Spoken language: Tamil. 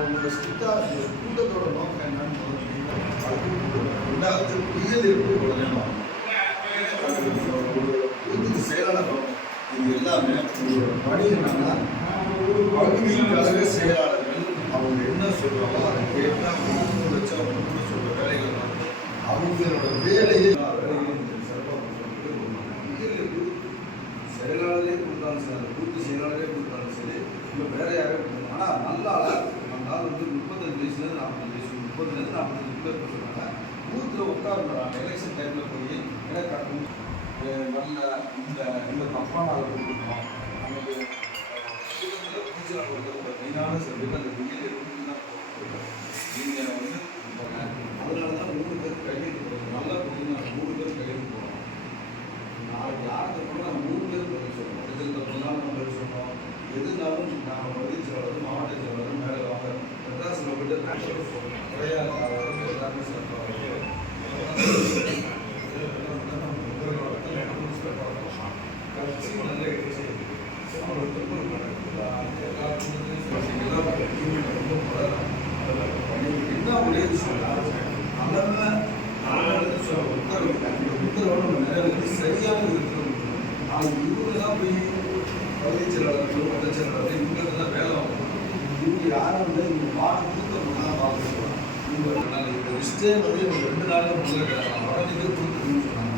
உங்களோட ஸ்ட்ரிக்டாக கூட்டத்தோட நோக்கம் என்னன்னு ரெண்டாவது புயல் எப்படி உடனே பூத்துக்கு செயலாளர் இது எல்லாமே உங்களோட பணி என்னன்னா பகுதி செயல் அவங்களோட வேலையை செயலாளரே கொடுத்தாலும் சரி அந்த செயலாளரே கொடுத்தாலும் சரி இல்லை வேற யாரே கொடுத்தாலும். ஆனால் நல்ல ஆளா வந்து முப்பத்தஞ்சு வயசுலேருந்து நாற்பது வயசு முப்பதுலேருந்து நாற்பத்தஞ்சு பேர் சொல்கிறாங்க பூத்தில் உட்கார்ந்து எலெக்ஷன் டைமில் போய் எனக்கு நல்ல இந்த இந்த தப்பான ஆள் கொடுக்கணும். நமக்கு சுதந்திர சில பேர் அந்த வெயில் இருந்து தான் நீங்கள் வந்து அதனால தான் மூணு பேர் கையெழுத்து இவங்க யாரும் வந்து இவங்க பாட்டு கொடுக்க தான் பார்க்க சொல்லுவாங்க இவங்க நாங்கள் வந்து ரெண்டு நாளில் முதல்ல உடனே கொடுத்துருன்னு சொன்னாங்க.